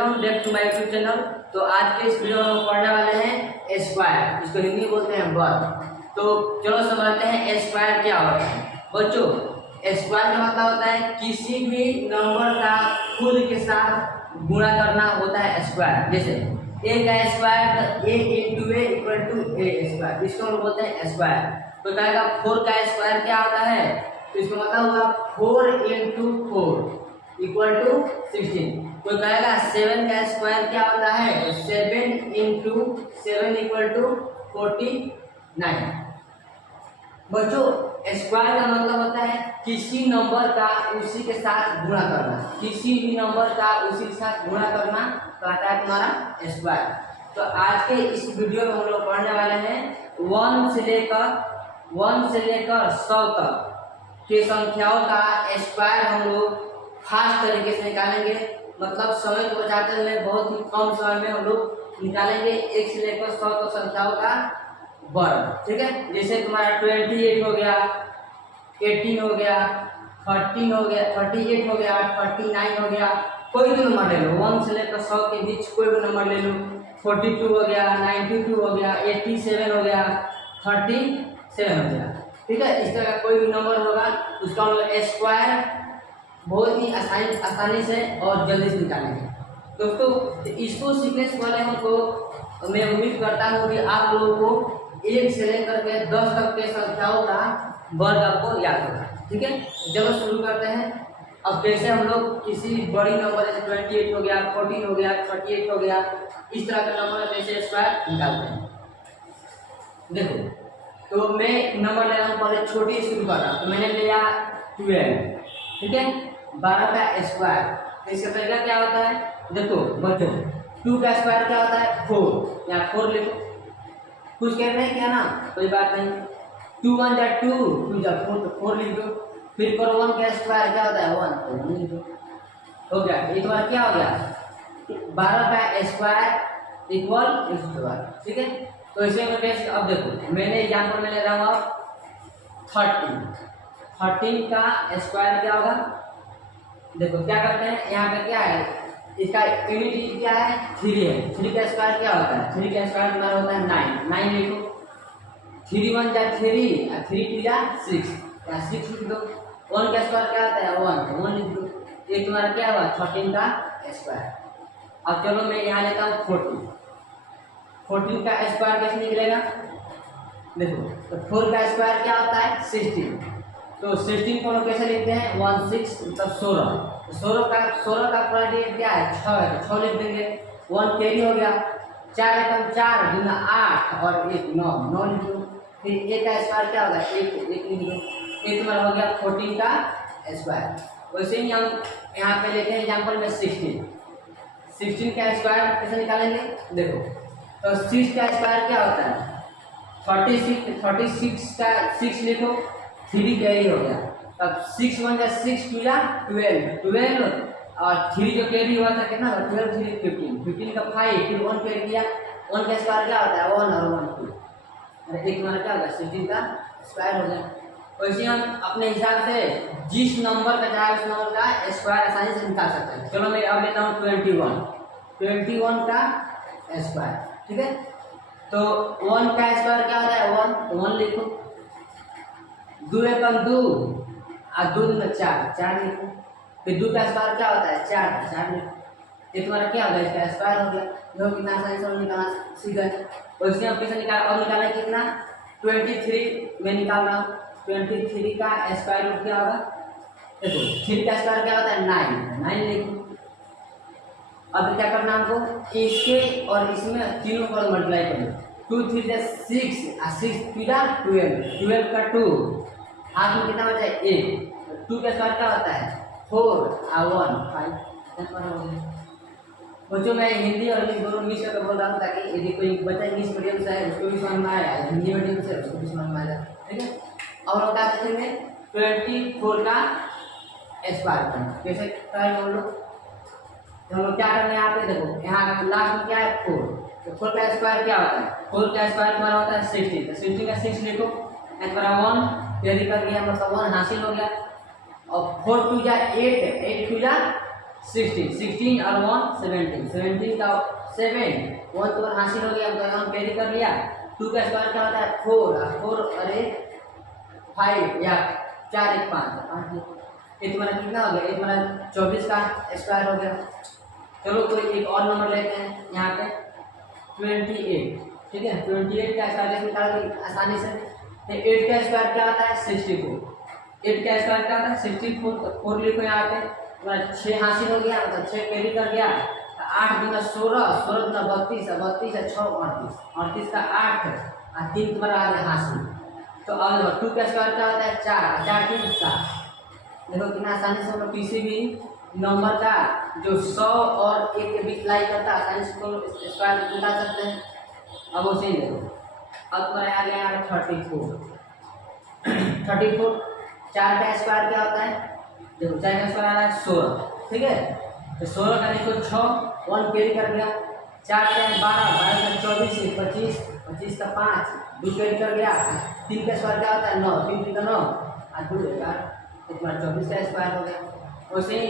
Welcome back to my YouTube channel. तो आज के इस वीडियो में हम पढ़ने वाले हैं स्क्वायर, इसको हिंदी में बोलते हैं वर्ग। तो चलो समझते हैं स्क्वायर क्या होता है। बच्चों, स्क्वायर का मतलब होता है किसी भी नंबर का खुद के साथ गुणा करना होता है स्क्वायर। जैसे ए का square A into A equal to A square, इसको हम बोलते हैं स्क्वायर। तो कहेगा 4 का स्क्वायर क्या होता है, तो इसका मतलब होगा 4 इंटू 4 इक्वल टू 16। तो कहेगा 7 का स्क्वायर क्या होता है, तो 7 इंटू 7 इक्वल टू 49। बच्चों, स्क्वायर का मतलब होता है किसी नंबर का उसी के साथ गुणा करना, किसी भी नंबर का उसी के साथ गुणा करना कहता है तुम्हारा स्क्वायर। तो आज के इस वीडियो में हम लोग पढ़ने वाले हैं 1 से लेकर 100 तक की संख्याओं का स्क्वायर हम लोग फास्ट तरीके से निकालेंगे। मतलब समय को बचाते हुए बहुत ही कम समय में हम लोग निकालेंगे 1 से लेकर 100 तक संख्याओं का वर्ग। ठीक है, जैसे तुम्हारा 28 हो गया, 18 हो गया, 13 हो गया, 38 हो गया, 39 हो गया, कोई भी नंबर ले लो। 1 से लेकर 100 के बीच कोई भी नंबर ले लो। 42 हो गया, 92 हो गया, 87 हो गया, 37 हो गया। ठीक है, इस तरह का कोई भी नंबर होगा उसका हम लोग स्क्वायर बहुत ही आसानी से और जल्दी से निकालेंगे। दोस्तों, इसको सीखने से पहले हमको मैं उम्मीद करता हूँ कि आप लोगों को 1 से लेकर के 10 तक के संख्याओं का वर्ग आपको याद होगा। ठीक है, चलो शुरू करते हैं। अब कैसे हम लोग किसी बड़ी नंबर जैसे 28 हो गया, 14 हो गया, 38 हो गया, इस तरह का नंबर कैसे स्क्वायर निकालते हैं। देखो, तो मैं नंबर ले रहा हूँ, पहले छोटी शुरू कर रहा हूँ। तो मैंने लिया 12। ठीक है, 12 का स्क्वायर। तो इसका तरीका क्या होता है, देखो बच्चों, 2 का स्क्वायर क्या होता है 4, या 4 लिखो। कुछ कह रहे हैं क्या ना, कोई बात नहीं। 2 1 जा 2, 2 जा 4, तो 4 लिख दो। फिर करो 1 का स्क्वायर क्या होता है 1, तो 1 लिख दो। हो गया, एक बार क्या हो गया 12 का स्क्वायर इक्वल स्क्वायर। ठीक है, तो इसे में कैसे, अब देखो मैंने एग्जाम्पल में ले रहा हूँ 13 का स्क्वायर क्या होगा। देखो क्या करते हैं, यहाँ पे क्या है, इसका यूनिट क्या है 3 है। 3 का स्क्वायर क्या होता है, 3 का स्क्वायर तुम्हारा होता है 9। 9 लिखो। 3 1 जा 3 और 3 2 जा 6, या 6 लिख दो। 1 का स्क्वायर क्या होता है 1, तो 1 लिख दो। ये तुम्हारा क्या हुआ 13 का स्क्वायर। अब चलो मैं यहाँ लेता हूँ 14। 14 का स्क्वायर कैसे निकलेगा, देखो तो 4 का स्क्वायर क्या होता है 16। तो 16 को लोग कैसे लिखते हैं 16 मतलब 16। 16 का प्रोडक्ट क्या है 6 है, तो 6 लिख देंगे। 1 कैरी हो गया, 4 एकम 4 गुना 8 और 1 9, 9 लिख दो। फिर 1 का स्क्वायर क्या होगा 1 लिख दो। ये तुम्हारा हो गया 14 का स्क्वायर। वैसे ही हम यहाँ पे लेते हैं एग्जाम्पल में 16 का स्क्वायर कैसे निकालेंगे। देखो, तो 6 का स्क्वायर क्या होता है 36 का 6 लिखो, 3 कैरी हो गया। तब 6 1 जा 6 2 जा 12 और 3 जो कैरी हुआ था कितना 12 3 15 का 5, फिर 1 कैरी किया। 1 का स्क्वायर क्या होता है 1 और 1 2, अरे एक हमारा क्या होगा 16 का स्क्वायर हो गया। वैसे हम अपने हिसाब से जिस नंबर का चाहे उस नंबर का स्क्वायर आसानी से निकाल सकते हैं। चलो मैं अब लेता हूँ 21 का स्क्वायर। ठीक है, तो 1 का स्क्वायर क्या होता है 1, तो 1 लिखो। 2 एकम 2 और 2 दूना 4 लिखो। फिर 2 का स्क्वायर क्या होता है 4 लिखो। ये तुम्हारा क्या होगा इसका स्क्वायर हो गया। जो कितना आसानी से निकालना सीख गए। और इसमें हम कैसे निकाला कितना 23 में निकाल रहा हूँ। 23 का स्क्वायर रूट क्या होगा, देखो 3 का स्क्वायर क्या होता है 9 लिखो। अब क्या करना हमको, इसके और इसमें तीनों पर मल्टीप्लाई कर लो। 2 3 जा 6 और 6 2 जा 12 का 2, हाथ में कितना बचा है 1। 2 का स्क्वायर क्या होता है 4 और 1 5। बच्चों, मैं हिंदी और इंग्लिश दोनों मिक्स करके बोल रहा हूँ ताकि यदि कोई बच्चा इंग्लिश मीडियम से है उसको भी समझ में आया, हिंदी मीडियम से उसको भी समझ में आया। ठीक है, और बता देते हैं 24 का स्क्वायर करना कैसे करेंगे हम लोग। तो हम लोग क्या करेंगे यहाँ पे, देखो यहाँ लास्ट में क्या है 4, तो 4 का स्क्वायर क्या होता है 4 का स्क्वायर तुम्हारा होता है 16। तो 16 का 6 लिखो, तुम्हारा 1 कैरी कर गया, मतलब 1 हासिल हो गया। और 4 2 जा 8 8 2 जा 16, 16 और 1 17, 17 का 7 1 तो हासिल हो गया, तो हम कैरी कर लिया। 2 का स्क्वायर क्या होता है 4, 4 और 5 या 4 1 5, ये तुम्हारा कितना हो गया, ये तुम्हारा 24 का स्क्वायर हो गया। चलो कोई एक और नंबर लेते हैं यहाँ पे 28, ठीक है। 28 का स्क्वायर निकाल दो आसानी से। तो 8 का स्क्वायर क्या आता है 64, 8 का स्क्वायर क्या आता है 64, तो 4 लिखो यहाँ पे। तुम्हारा 6 हासिल हो गया, मतलब 6 कैरी कर गया। 8 दूना 16, 16 दूना 32, 32 है 6 38, 38 का 8 और 3 तुम्हारा आ गया हासिल। तो अब 2 का स्क्वायर क्या होता है 4, 4 3 7। देखो कितना आसानी से हम लोग किसी भी नंबर का जो 100 और 1 के बीच लाई करता है आसानी से स्क्वायर निकाल सकते हैं। अब उसे ही देखो, अब तुम्हारा आ गया 34, 34 4 का स्क्वायर क्या होता है, देखो 4 का स्क्वायर आ रहा है 16, ठीक है। तो 16 का देखो 6 1 कैरी कर गया, 4 का 12, 12 का 24 25, 25 का 5 2 कैरी कर गया। 3 का स्क्वायर क्या होता है 9, 3 3 का 9 और 2 11, तुम्हारा 24 का स्क्वायर हो गया। वैसे ही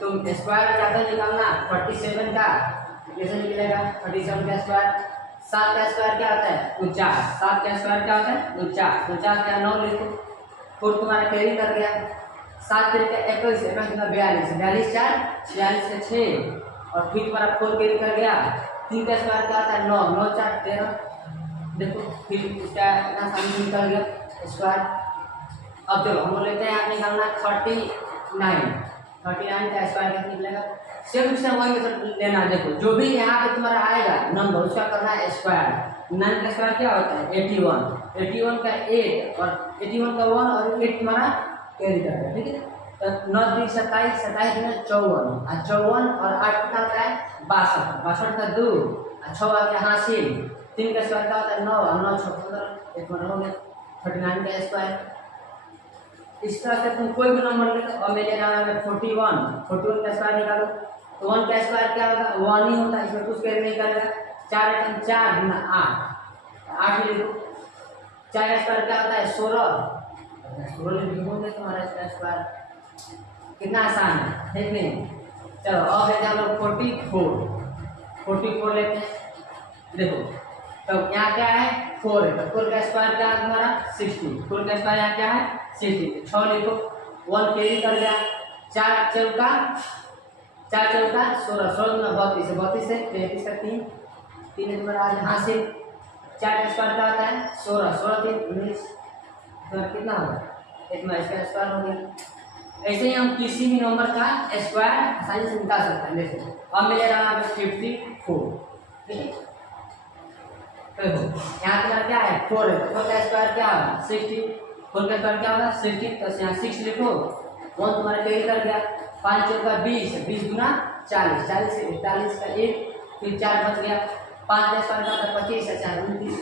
तुम स्क्वायर ज़्यादा निकालना 47 का कैसे निकलेगा, 37 का स्क्वायर। 7 का स्क्वायर क्या होता है 49, 7 का स्क्वायर क्या होता है 49, 49 का 9 लिखो। 4 तुम्हारा कैरी कर गया, 7 3 का 21, 21 का 42, 42 4 42 का 6 और फिर तुम्हारा 4 कैरी कर गया। 3 का स्क्वायर क्या होता है 9, 9 4 13। देखो फिर इसका इतना सामने निकल गया स्क्वायर। अब चलो हम लोग लेते हैं आप निकालना 39, 39 का स्क्वायर कैसे निकलेगा, सेम टू सेम वही मेथड लेना। देखो जो भी यहाँ पे तुम्हारा आएगा नंबर उसका करना है स्क्वायर। 9 का स्क्वायर क्या होता है 81, 81 का 8 और 81 का 1 और 8 तुम्हारा कैरी करेगा, ठीक है। तो 9 3 27, 27 में 54 और 54 और 8 कितना होता है 62, 62 का 2 और 6 आ गया हासिल। 3 का स्क्वायर क्या होता है 9 और 9 6 15, एक हो गया 39 का स्क्वायर। इस तरह से तुम कोई भी नंबर ले लो। और मैं ले रहा हूँ 41, 41 का स्क्वायर निकालो। तो 1 का स्क्वायर क्या होगा 1 ही होता है, इसमें कुछ कैरी नहीं करेगा। 4 एकम 4 गुना 8, 8 ही लिखो। 4 का स्क्वायर क्या होता है 16, 16 लिखोगे तुम्हारा इसका स्क्वायर। कितना आसान है कि नहीं। चलो अब लेते हैं हम लोग 44 लेते हैं। देखो तो यहाँ क्या है 4 है, तो 4 का स्क्वायर क्या है तुम्हारा 60, 4 का स्क्वायर यहाँ क्या है 60। 6 लिखो, 1 कैरी कर गया। 4 चौका 16, 16 दूना 32, 32 से 33 का 3, 3 तुम्हारा आज हासिल। 4 का स्क्वायर क्या होता है 16, 16 3 19, तो कितना होगा इतना इसका स्क्वायर हो गया। ऐसे ही हम किसी भी नंबर का स्क्वायर आसानी से निकाल सकते हैं। जैसे अब मैं ले रहा हूँ 54, ठीक है। यहाँ तुम्हारा क्या है 4 है, 4 का स्क्वायर क्या होगा 60, 4 का स्क्वायर क्या होगा 60, तो यहाँ 6 लिखो। 1 तुम्हारा कैरी कर गया। 5 चौका 20, 20 गुना 40, 40 से 41 का 1, फिर 4 बच गया। 5 का स्क्वायर का 25 है 29,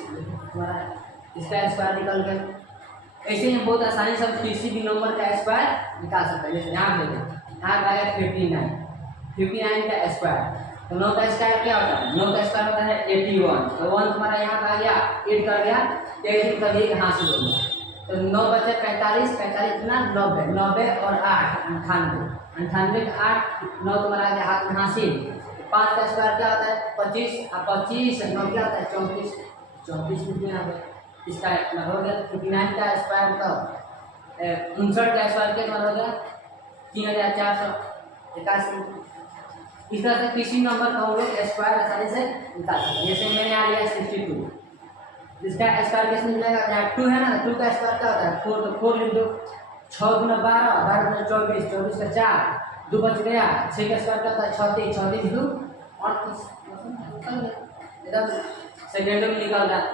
तुम्हारा इसका स्क्वायर निकल गया। ऐसे ही बहुत आसानी से किसी भी नंबर का स्क्वायर निकाल सकते हैं। जैसे यहाँ पे यहाँ का आएगा 59, 59 का स्क्वायर। तो 9 का स्क्वायर क्या होता है 9 का स्क्वायर होता है 81, तो 1 तुम्हारा यहाँ का आ गया 8 कर गया, 8 का 1 हासिल हो गया। तो 9 बचे 45, 45 गुना 90, 90 और 8 98, 98 का 8 9 तुम्हारा आ गया हाथ में हासिल। 5 का स्क्वायर क्या होता है 25 और 25 9 क्या होता है 34, 34 में यहाँ पे इसका हो गया। 59 का स्क्वायर मतलब 59 का स्क्वायर क्या हो गया 3481। इस तरह से किसी नंबर का हम लोग स्क्वायर आसानी से निकाल सकते हैं। जैसे मैंने आ लिया 62, इसका स्क्वायर कैसे निकलेगा, यहाँ 2 है ना, 2 का स्क्वायर क्या होता है 4, तो 4 लिख दो। 6 गुना 12, 12 गुना 24, 24 का 4 2 बच गया। 6 का स्क्वायर क्या होता है 36, 36 2 38, एकदम सेकेंडों में निकल रहा है।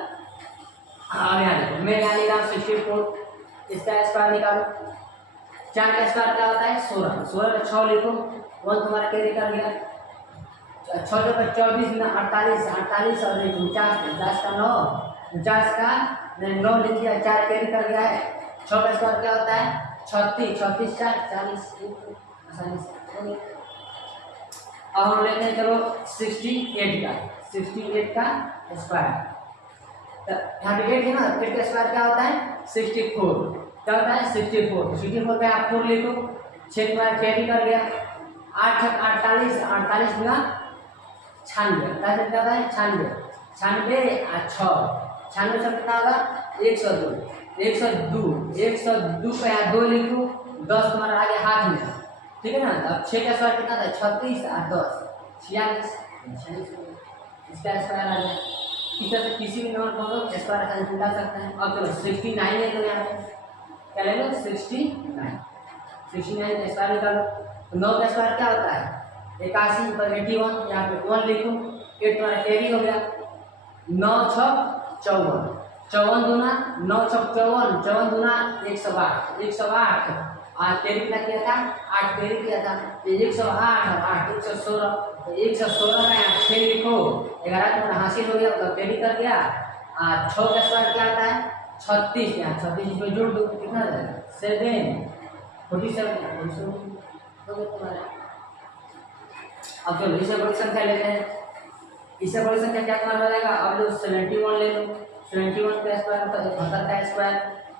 हाँ यहाँ देखो मैं यहाँ ले रहा हूँ 64, इसका स्क्वायर निकालो। 4 का स्क्वायर क्या होता है 16, 16 का 6 लिखो। 1 तुम्हारा कैरी कर गया। 6 का 24 गुना 48, 48 और 49, 50 का 9, 50 का 9 लिख दिया। 4 कैरी कर गया है। 6 का स्क्वायर क्या होता है 36, 36 4 40 आसानी से। अब हम लेते हैं चलो 68 का स्क्वायर। तो यहाँ पे 8 है ना, 8 का स्क्वायर क्या होता है 64, क्या होता है 64, तो 64 पे आप 4 लिखो। 6 तुम्हारा कैरी कर गया। 8 छक 48, 48 गुना 96, क्या होता है 96, 96 और 6, 96 से कितना होगा 102, 102 का यहाँ 2 लिखो, 10 तुम्हारा आगे हाथ में, ठीक है ना। अब 6 का स्क्वायर कितना था 36 और 10 46, इसका स्क्वायर आ गया। इस तरह से किसी भी नंबर को स्क्वायर का निकाल सकते हैं। अब चलो 69 है, तो यहाँ पे क्या ले लो 69 का स्क्वायर निकालो। तो 9 का स्क्वायर क्या होता है 81 पर 81, यहाँ पे 1 लिखो, 8 तुम्हारा कैरी हो गया, 9 छक 54, 54 दूना 9 छक 54, 54 दूना 108, 108 और कैरी कितना किया था 8 कैरी किया था, 108 और 8 116, तो 116 का यहाँ 6 लिखो, 11 तुम्हारा हासिल हो गया, तो कैरी कर गया। 6 का स्क्वायर क्या आता है 36, यहाँ 36 इसमें जोड़ दो कितना आ जाएगा 47 तुम्हारा। अब चलो इससे बड़ी संख्या लेते हैं, इससे बड़ी संख्या क्या तुम्हारा हो जाएगा, अब लो 71 ले लो, 71 का स्क्वायर तो 71 का स्क्वायर,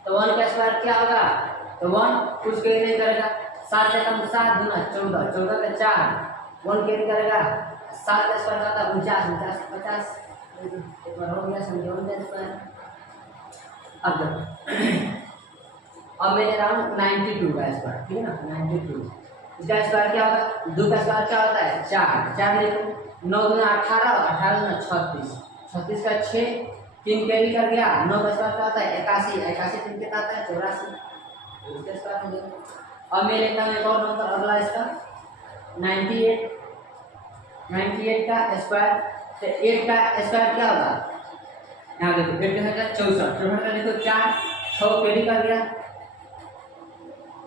तो 1 का स्क्वायर क्या होगा, तो 1 कुछ कैरी नहीं करेगा, 7 से कम 7 दूना 14, 14 का 4, 1 कैरी करेगा, 7 का स्क्वायर होता है 49, 50, एक बार हो गया 71 का स्क्वायर। अब मैं ले रहा हूँ 92 का स्क्वायर, ठीक है ना 92, इसका स्क्वायर क्या होगा, 2 का स्क्वायर क्या होता है 4, 4 लिखो, 9 दूना 18, 18 दूना 36, 36 का 6, 3 कैरी कर गया, 9 का स्क्वायर क्या होता है 81, 81 3 कितना आता है 84, इसका स्क्वायर हो गया। अब मैं लेता हूँ एक और नंबर अगला इसका 98, 98 का स्क्वायर, तो 8 का स्क्वायर क्या होगा, यहाँ देखो 8 का स्क्वायर 64, 64 का देखो 4, 6 कैरी कर गया,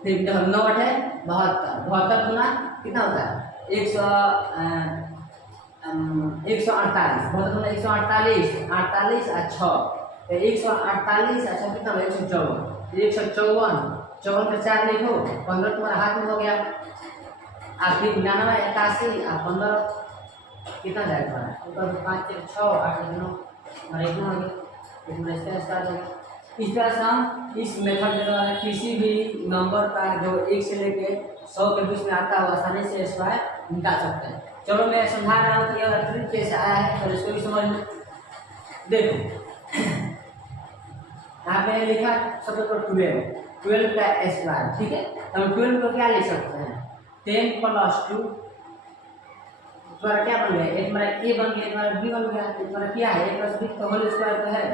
फिर 9 है 72, 72 गुना कितना होता है 148, 72 गुना 148, 48 और 6, 148 और 6 कितना होगा 154, 54 का 4 लिखो, 15 तुम्हारा हाथ में हो गया, आप फिर 99, 81 और 15 कितना जाएगा तुम्हारा, ऊपर 5 6 8 9 हमारा इतना हो गया, इतना इसका स्टार्ट हो गया। इस तरह से हम इस मेथड के द्वारा किसी भी नंबर का जो 1 से लेके 100 के बीच में आता है आसानी से स्क्वायर निकाल सकते हैं। चलो मैं समझा रहा हूँ कि अगर ट्रिक कैसे आया है, तो इसको भी समझ में देखो। यहाँ पे लिखा सबसे पहले 12 का स्क्वायर, ठीक है, तो हम 12 को क्या लिख सकते हैं 10 + 2, तुम्हारा क्या बन गया, एक तुम्हारा ए बन गया, तुम्हारा बी बन गया, तुम्हारा क्या है a + b का होल स्क्वायर तो है,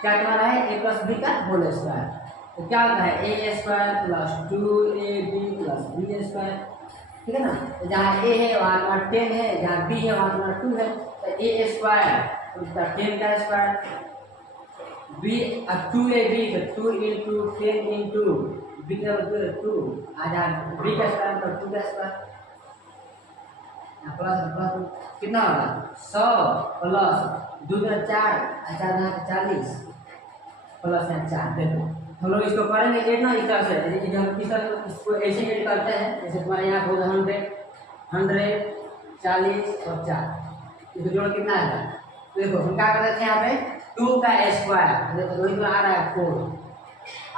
क्या तुम्हारा है a + b का होल स्क्वायर, तो क्या होता है a² + 2ab + b², ठीक है ना। तो जहाँ a है वहाँ तुम्हारा 10 है, जहाँ b है वहाँ तुम्हारा 2 है, तो a² उसका 10 का स्क्वायर, b 2ab तो 2 × 10 × b का 2 आ जहाँ b का स्क्वायर तो 2 का स्क्वायर, प्लस कितना होगा 100 + 2 × 4 4 40 प्लस 4। देखो हम लोग इसको करेंगे ऐड ना इस तरह से, हम किस तरह इसको ऐसे ऐड करते हैं, जैसे तुम्हारे यहाँ होगा 100 40 और 4, इसको जोड़ कितना आएगा, देखो हम क्या करते थे यहाँ पे 2 का स्क्वायर, देखो वही तो आ रहा है 4,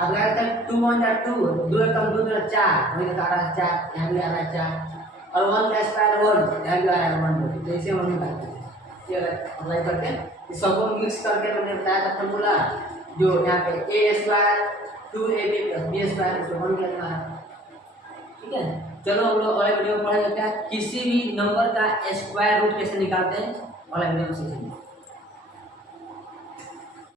अब कहते हैं 2 × 2, 2 कम 2 × 4, वही तो आ रहा है 4, यहाँ भी आ रहा है 4, और 1 का स्क्वायर 1, यहाँ भी आ रहा है 1, तो इसे हम निकालते हैं, ये अप्लाई करके इस सबको मिक्स करके मैंने बताया था फॉर्मूला, जो यहाँ पे a² 2ab + b² उसको बन गया था, ठीक है। चलो हम लोग अगले वीडियो में पढ़ा जाता है किसी भी नंबर का स्क्वायर रूट कैसे निकालते हैं, अगले वीडियो में सीखेंगे।